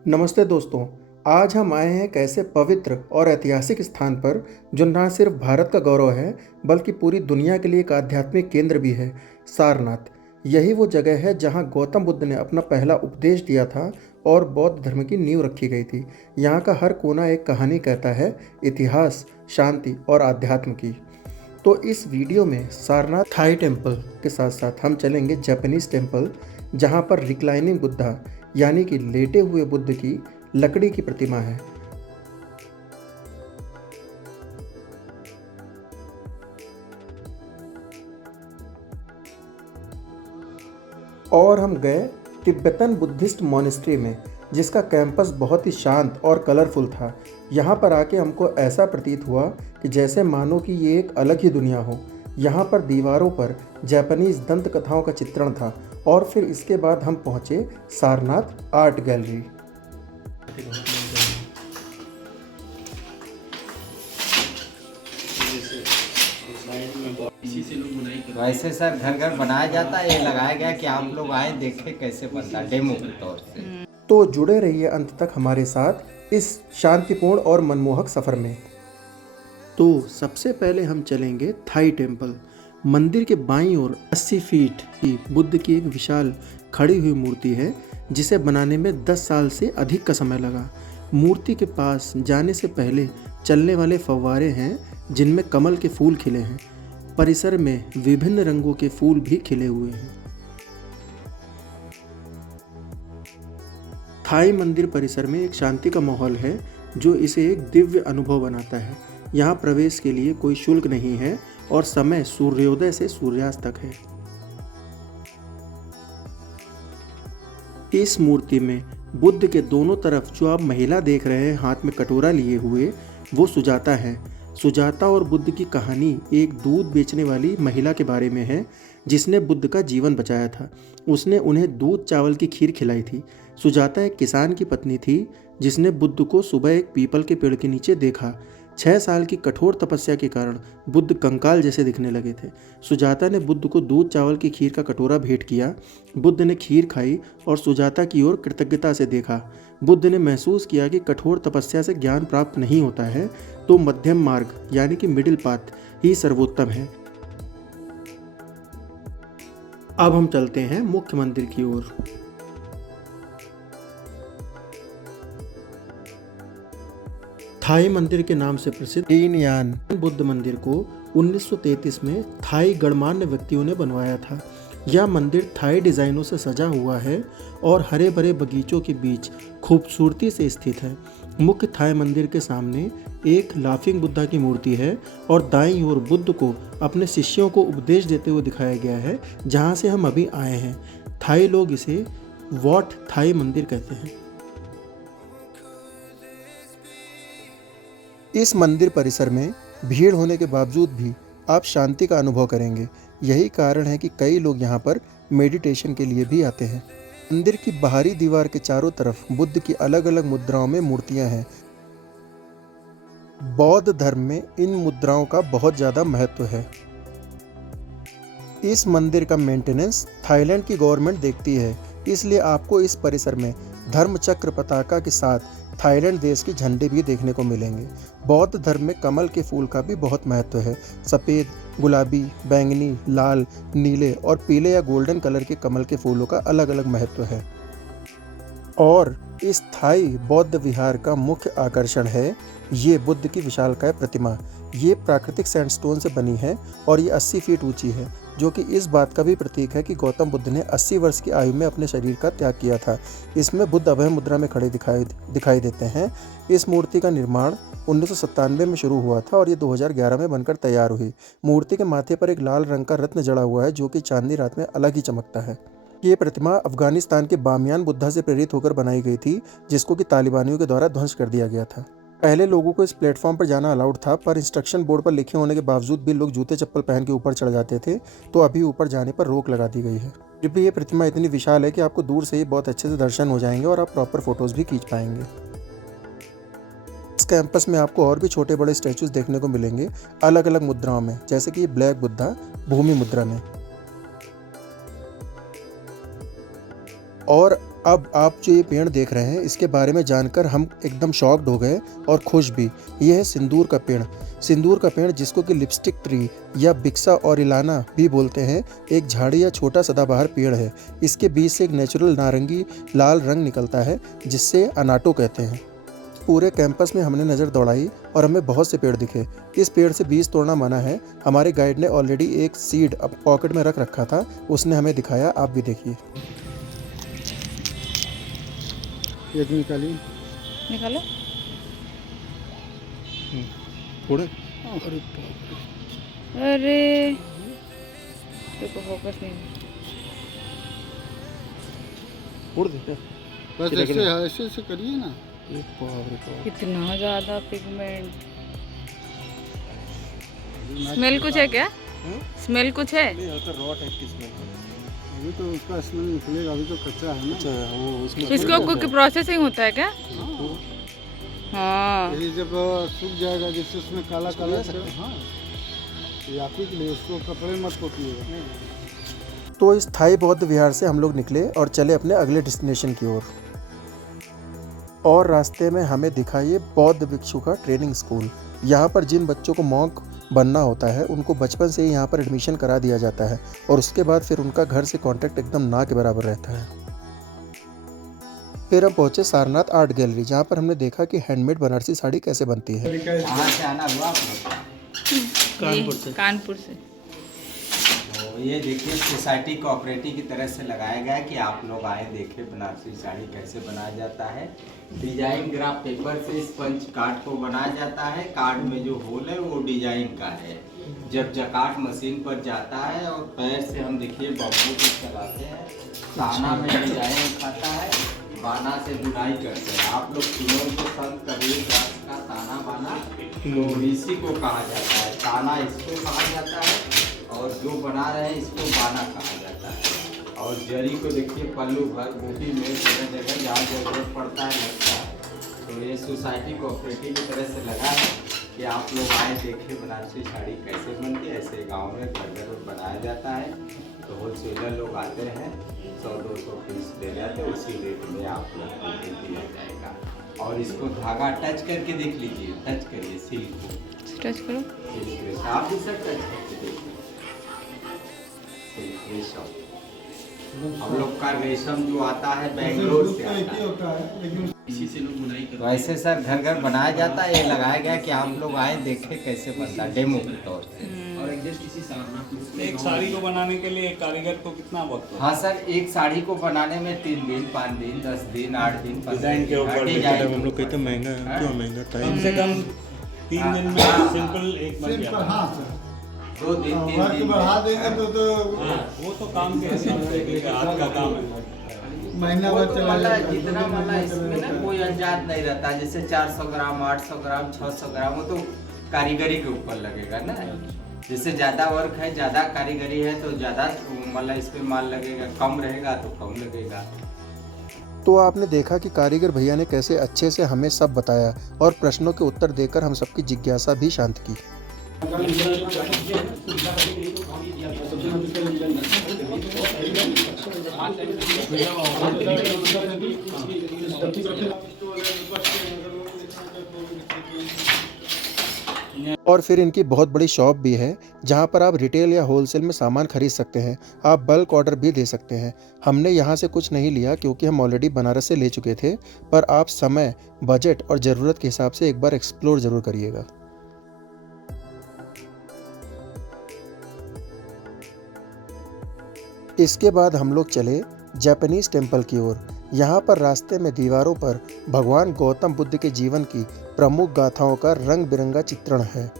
नमस्ते दोस्तों। आज हम आए हैं एक ऐसे पवित्र और ऐतिहासिक स्थान पर जो न सिर्फ भारत का गौरव है बल्कि पूरी दुनिया के लिए एक आध्यात्मिक केंद्र भी है। सारनाथ। यही वो जगह है जहां गौतम बुद्ध ने अपना पहला उपदेश दिया था और बौद्ध धर्म की नींव रखी गई थी। यहाँ का हर कोना एक कहानी कहता है, इतिहास, शांति और आध्यात्म की। तो इस वीडियो में सारनाथ थाई टेम्पल के साथ साथ हम चलेंगे जापानीज टेम्पल, जहाँ पर रिक्लाइनिंग बुद्धा यानी कि लेटे हुए बुद्ध की लकड़ी की प्रतिमा है। और हम गए तिब्बतन बुद्धिस्ट मॉनेस्ट्री में, जिसका कैंपस बहुत ही शांत और कलरफुल था। यहाँ पर आके हमको ऐसा प्रतीत हुआ कि जैसे मानो कि ये एक अलग ही दुनिया हो। यहाँ पर दीवारों पर जापानीज दंत कथाओं का चित्रण था। और फिर इसके बाद हम पहुँचे सारनाथ आर्ट गैलरी। वैसे सर घर घर बनाया जाता है, ये लगाया गया कि आप लोग आए देखें कैसे बनता है, डेमो के तौर से। तो जुड़े रहिए अंत तक हमारे साथ इस शांतिपूर्ण और मनमोहक सफ़र में। तो सबसे पहले हम चलेंगे थाई टेम्पल। मंदिर के बाईं ओर 80 फीट की बुद्ध की एक विशाल खड़ी हुई मूर्ति है, जिसे बनाने में 10 साल से अधिक का समय लगा। मूर्ति के पास जाने से पहले चलने वाले फव्वारे हैं, जिनमें कमल के फूल खिले हैं। परिसर में विभिन्न रंगों के फूल भी खिले हुए हैं। थाई मंदिर परिसर में एक शांति का माहौल है, जो इसे एक दिव्य अनुभव बनाता है। यहाँ प्रवेश के लिए कोई शुल्क नहीं है और समय सूर्योदय से सूर्यास्त तक है। इस मूर्ति में बुद्ध के दोनों तरफ जो आप महिला देख रहे हैं हाथ में कटोरा लिए हुए, वो सुजाता है। सुजाता और बुद्ध की कहानी एक दूध बेचने वाली महिला के बारे में है, जिसने बुद्ध का जीवन बचाया था। उसने उन्हें दूध चावल की खीर खिलाई थी। सुजाता एक किसान की पत्नी थी, जिसने बुद्ध को सुबह एक पीपल के पेड़ के नीचे देखा। 6 साल की कठोर तपस्या के कारण बुद्ध कंकाल जैसे दिखने लगे थे। सुजाता ने बुद्ध को दूध चावल की खीर का कटोरा भेंट किया। बुद्ध ने खीर खाई और सुजाता की ओर कृतज्ञता से देखा। बुद्ध ने महसूस किया कि कठोर तपस्या से ज्ञान प्राप्त नहीं होता है, तो मध्यम मार्ग यानी कि मिडिल पाथ ही सर्वोत्तम है। अब हम चलते हैं मुख्य मंदिर की ओर। थाई मंदिर के नाम से प्रसिद्ध हीनयान बुद्ध मंदिर को 1933 में थाई गणमान्य व्यक्तियों ने बनवाया था। यह मंदिर थाई डिजाइनों से सजा हुआ है और हरे भरे बगीचों के बीच खूबसूरती से स्थित है। मुख्य थाई मंदिर के सामने एक लाफिंग बुद्धा की मूर्ति है और दाईं ओर बुद्ध को अपने शिष्यों को उपदेश देते हुए दिखाया गया है, जहां से हम अभी आए हैं। थाई लोग इसे वॉट थाई मंदिर कहते हैं। इस मंदिर परिसर में भीड़ होने के बावजूद भी आप शांति का अनुभव करेंगे। यही कारण है कि कई लोग यहाँ पर मेडिटेशन के लिए भी आते हैं। मंदिर की बाहरी दीवार के चारों तरफ बुद्ध की अलग अलग मुद्राओं में मूर्तियां हैं। बौद्ध धर्म में इन मुद्राओं का बहुत ज़्यादा महत्व है। इस मंदिर का मेंटेनेंस थाईलैंड की गवर्नमेंट देखती है, इसलिए आपको इस परिसर में धर्म चक्र पताका के साथ थाईलैंड देश के झंडे भी देखने को मिलेंगे। बौद्ध धर्म में कमल के फूल का भी बहुत महत्व है। सफ़ेद, गुलाबी, बैंगनी, लाल, नीले और पीले या गोल्डन कलर के कमल के फूलों का अलग अलग महत्व है। और इस थाई बौद्ध विहार का मुख्य आकर्षण है ये बुद्ध की विशालकाय प्रतिमा। ये प्राकृतिक सैंडस्टोन से बनी है और ये 80 फीट ऊंची है, जो कि इस बात का भी प्रतीक है कि गौतम बुद्ध ने 80 वर्ष की आयु में अपने शरीर का त्याग किया था। इसमें बुद्ध अभय मुद्रा में खड़े दिखाई देते हैं। इस मूर्ति का निर्माण 1997 में शुरू हुआ था और ये 2011 में बनकर तैयार हुई। मूर्ति के माथे पर एक लाल रंग का रत्न जड़ा हुआ है, जो कि चांदनी रात में अलग ही चमकता है। ये प्रतिमा अफगानिस्तान के बामियान बुद्धा से प्रेरित होकर बनाई गई थी, जिसको कि तालिबानियों के द्वारा ध्वंस कर दिया गया था। पहले लोगों को इस प्लेटफॉर्म पर जाना अलाउड था, पर इंस्ट्रक्शन बोर्ड पर लिखे होने के बावजूद भी लोग जूते चप्पल पहन के ऊपर चढ़ जाते थे, तो अभी ऊपर जाने पर रोक लगा दी गई है। फिर भी ये प्रतिमा इतनी विशाल है कि आपको दूर से ही बहुत अच्छे से दर्शन हो जाएंगे और आप प्रॉपर फोटोज भी खींच पाएंगे। इस कैंपस में आपको और भी छोटे बड़े स्टैचूज देखने को मिलेंगे अलग अलग मुद्राओं में, जैसे कि ब्लैक बुद्धा भूमि मुद्रा में। और अब आप जो ये पेड़ देख रहे हैं इसके बारे में जानकर हम एकदम शॉक्ड हो गए और खुश भी। ये है सिंदूर का पेड़। सिंदूर का पेड़ जिसको कि लिपस्टिक ट्री या बिक्सा ऑरिलाना भी बोलते हैं, एक झाड़ी या छोटा सदाबहार पेड़ है। इसके बीच से एक नेचुरल नारंगी लाल रंग निकलता है जिससे अनाटो कहते हैं। पूरे कैंपस में हमने नज़र दौड़ाई और हमें बहुत से पेड़ दिखे। इस पेड़ से बीज तोड़ना मना है। हमारे गाइड ने ऑलरेडी एक सीड अब पॉकेट में रख रखा था, उसने हमें दिखाया। आप भी देखिए। एक निकालिए। निकालो। थोड़े अरे देखो फोकस नहीं। फोड़ दे। बस ऐसे ऐसे ऐसे करिए ना। कितना ज्यादा पिगमेंट। स्मेल कुछ है क्या? स्मेल कुछ है? अभी तो उसका स्मेल निकलेगा, अभी तो कच्चा है ना। इसको कुछ प्रोसेसिंग होता है क्या? हाँ। ये जब सूख जाएगा जिससे उसमें काला काला हाँ, ये आप ही के लिए, उसको कपड़े मत पोतिएगा। तो इस थाई बौद्ध विहार से हम लोग निकले और चले अपने अगले डेस्टिनेशन की ओर। और रास्ते में हमें दिखा ये बौद्ध भिक्षु का ट्रेनिंग स्कूल। यहाँ पर जिन बच्चों को मॉन्क बनना होता है उनको बचपन से ही यहाँ पर एडमिशन करा दिया जाता है और उसके बाद फिर उनका घर से कांटेक्ट एकदम ना के बराबर रहता है। फिर हम पहुँचे सारनाथ आर्ट गैलरी, जहाँ पर हमने देखा कि हैंडमेड बनारसी साड़ी कैसे बनती है। कहाँ से आना हुआ आप लोग? कानपुर से। तो ये देखिए सोसाइटी कोऑपरेटिव की तरह से लगाया गया है कि आप लोग आए देखें बनारसी साड़ी कैसे बनाया जाता है। डिजाइन ग्राफ पेपर से स्पंज कार्ड को बनाया जाता है। कार्ड में जो होल है वो डिजाइन का है। जब जकाट मशीन पर जाता है और पैर से हम देखिए बम्बू को चलाते हैं, ताना में डिजाइन उठाता है, बाना से बुनाई करते हैं। आप लोग तीनों को संत कबीर दास का ताना बाना तो इसी को कहा जाता है। ताना इसको कहा जाता है और जो बना रहे हैं इसको बाना कहा जाता है। और जरी को देखिए पल्लू भर बूटी में जगह जगह जहाँ जरूरत पड़ता है लगता है। तो ये सोसाइटी कोऑपरेटिव की तरह से लगा है कि आप लोग आए देखें बनारसी साड़ी कैसे बनती है। ऐसे गांव में घर घर बनाया जाता है तो होलसेलर लोग आते हैं, 100-200 पीस ले जाते हैं, उसी रेट में आप लोग को दिया जाएगा। और इसको धागा टच करके देख लीजिए, टच करिए सिल्क को, टच करो। सिल्क आप भी सर टच करके देखिए। रेशम हम लोग का रेशम जो आता है बेंगलोर से आता है। इसी से लोग बुनाई करते तो ऐसे सर घर घर बनाया जाता है। ये लगाया गया कि आप लोग आए देखें कैसे बनता है डेमो के तौर से। हैं। और एग्जैक्ट इसी सारनाथ एक साड़ी को बनाने के लिए कारीगर को कितना वक्त लगता है? हाँ सर, एक साड़ी को बनाने में 3 दिन 5 दिन 10 दिन 8 दिन 15 डिजाइन के ऊपर डिजाइन हम लोग कहते हैं महंगा है, क्यों महंगा कम से कम 3 दिन में सिंपल एक बन सिंपल, जाता है। हाँ सर। 2 दिन 3 वर्क दिन बढ़ा देंगे तो हाँ, वो तो काम के हिसाब से एक हाथ का काम है। महीना वो भर तो चला मतलब जाएगा। जितना मतलब इसमें ना कोई अंजाद नहीं रहता। जैसे 400 ग्राम 800 ग्राम 600 ग्राम वो तो कारीगरी के ऊपर लगेगा ना। जैसे ज़्यादा वर्क है, ज़्यादा कारीगरी है तो ज़्यादा मतलब इस पे माल लगेगा, कम रहेगा तो कम लगेगा। तो आपने देखा कि कारीगर भैया ने कैसे अच्छे से हमें सब बताया और प्रश्नों के उत्तर देकर हम सबकी जिज्ञासा भी शांत की। और फिर इनकी बहुत बड़ी शॉप भी है जहां पर आप रिटेल या होलसेल में सामान खरीद सकते हैं। आप बल्क ऑर्डर भी दे सकते हैं। हमने यहां से कुछ नहीं लिया क्योंकि हम ऑलरेडी बनारस से ले चुके थे, पर आप समय, बजट और ज़रूरत के हिसाब से एक बार एक्सप्लोर ज़रूर करिएगा। इसके बाद हम लोग चले जापानीज टेम्पल की ओर। यहाँ पर रास्ते में दीवारों पर भगवान गौतम बुद्ध के जीवन की प्रमुख गाथाओं का रंग बिरंगा चित्रण है।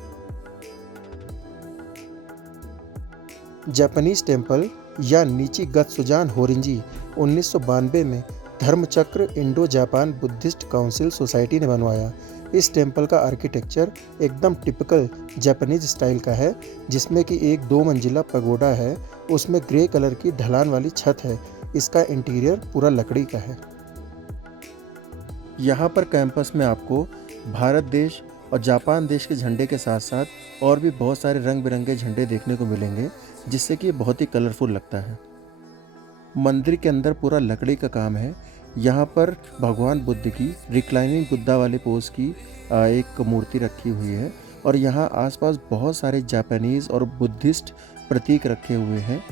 जापानीज टेम्पल या नीची गत्सुजान होरिंजी 1992 में Dharmachakra Indo Japan Buddhist council society ने बनवाया। इस टेम्पल का आर्किटेक्चर एकदम टिपिकल जापानीज स्टाइल का है, जिसमें कि एक 2 मंजिला पगोडा है, उसमें ग्रे कलर की ढलान वाली छत है। इसका इंटीरियर पूरा लकड़ी का है। यहाँ पर कैंपस में आपको भारत देश और जापान देश के झंडे के साथ साथ और भी बहुत सारे रंग बिरंगे झंडे देखने को मिलेंगे, जिससे कि ये बहुत ही कलरफुल लगता है। मंदिर के अंदर पूरा लकड़ी का काम है। यहाँ पर भगवान बुद्ध की रिक्लाइनिंग बुद्धा वाले पोज की एक मूर्ति रखी हुई है और यहाँ आसपास बहुत सारे जापानीज और बुद्धिस्ट प्रतीक रखे हुए हैं।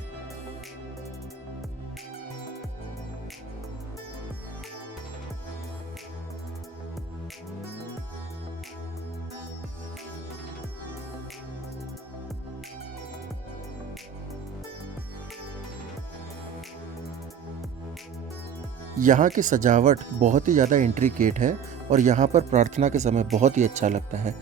यहाँ की सजावट बहुत ही ज़्यादा इंट्रिकेट है और यहाँ पर प्रार्थना के समय बहुत ही अच्छा लगता है।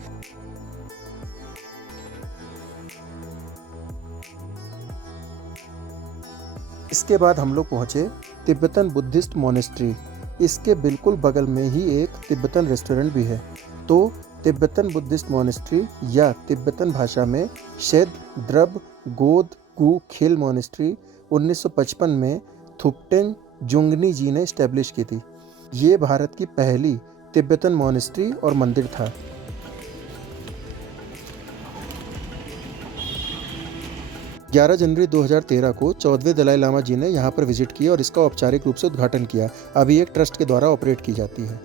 इसके बाद हम लोग पहुँचे तिब्बतन बुद्धिस्ट मोनेस्ट्री। इसके बिल्कुल बगल में ही एक तिब्बतन रेस्टोरेंट भी है। तो तिब्बतन बुद्धिस्ट मोनेस्ट्री या तिब्बतन भाषा में शेद द्रब गोद गु खिल मोनेस्ट्री 1955 में थुप्टेन जुंगनी जी ने इस्टेब्लिश की थी। ये भारत की पहली तिब्बतन मोनेस्ट्री और मंदिर था। जनवरी 2013 को 14वें दलाई लामा जी ने यहाँ पर विजिट किया और इसका औपचारिक रूप से उद्घाटन किया। अभी एक ट्रस्ट के द्वारा ऑपरेट की जाती है।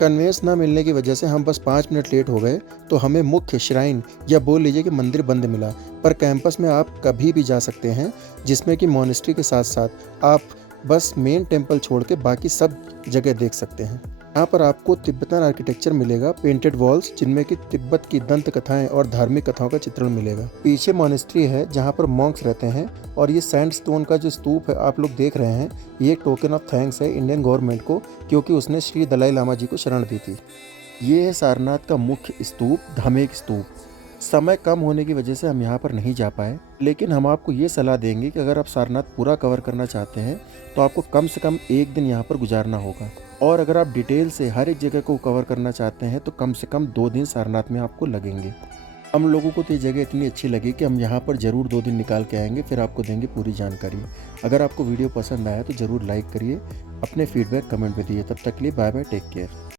कन्वेंस ना मिलने की वजह से हम बस 5 मिनट लेट हो गए तो हमें मुख्य श्राइन या बोल लीजिए कि मंदिर बंद मिला। पर कैंपस में आप कभी भी जा सकते हैं, जिसमें कि मोनेस्ट्री के साथ साथ आप बस मेन टेम्पल छोड़ के बाकी सब जगह देख सकते हैं। यहाँ पर आपको तिब्बतन आर्किटेक्चर मिलेगा, पेंटेड वॉल्स जिनमें कि तिब्बत की दंत कथाएं और धार्मिक कथाओं का चित्रण मिलेगा। पीछे मोनेस्ट्री है जहाँ पर मॉन्क्स रहते हैं और ये सैंडस्टोन का जो स्तूप है आप लोग देख रहे हैं, ये एक टोकन ऑफ थैंक्स है इंडियन गवर्नमेंट को, क्योंकि उसने श्री दलाई लामा जी को शरण दी थी। ये है सारनाथ का मुख्य स्तूप, धामेक स्तूप। समय कम होने की वजह से हम यहाँ पर नहीं जा पाए, लेकिन हम आपको ये सलाह देंगे कि अगर आप सारनाथ पूरा कवर करना चाहते हैं तो आपको कम से कम 1 दिन यहाँ पर गुजारना होगा। और अगर आप डिटेल से हर एक जगह को कवर करना चाहते हैं तो कम से कम 2 दिन सारनाथ में आपको लगेंगे। हम लोगों को तो ये जगह इतनी अच्छी लगी कि हम यहाँ पर ज़रूर 2 दिन निकाल के आएंगे, फिर आपको देंगे पूरी जानकारी। अगर आपको वीडियो पसंद आया तो ज़रूर लाइक करिए, अपने फीडबैक कमेंट में दिए। तब तक के लिए बाय बाय, टेक केयर।